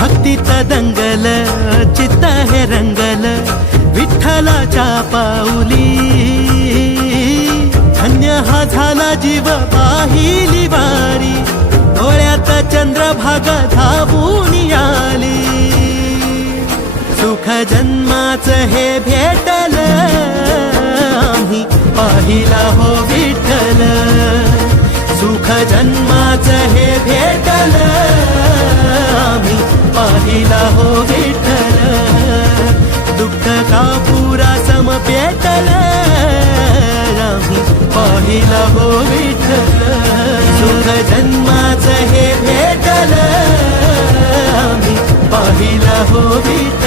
भक्तीत दंगल चित्त हे रंगल विठ्ठलाच्या पाऊली। धन्य हा झाला जीव पाहिली वारी, डोळ्यात चंद्रभागा धावून आली। सुख जन्माचं हे भेटल, आम्ही पाहिला हो विठ्ठल। सुख जन्माचं हे भेटल, आम्ही पाहिला हो विठ्ठल। दुःख का पुरा सम पेटल, आम्ही पाहिला हो विठ्ठल। सुख जन्माचं हे भेटल, आम्ही पाहिला हो विठ्ठल।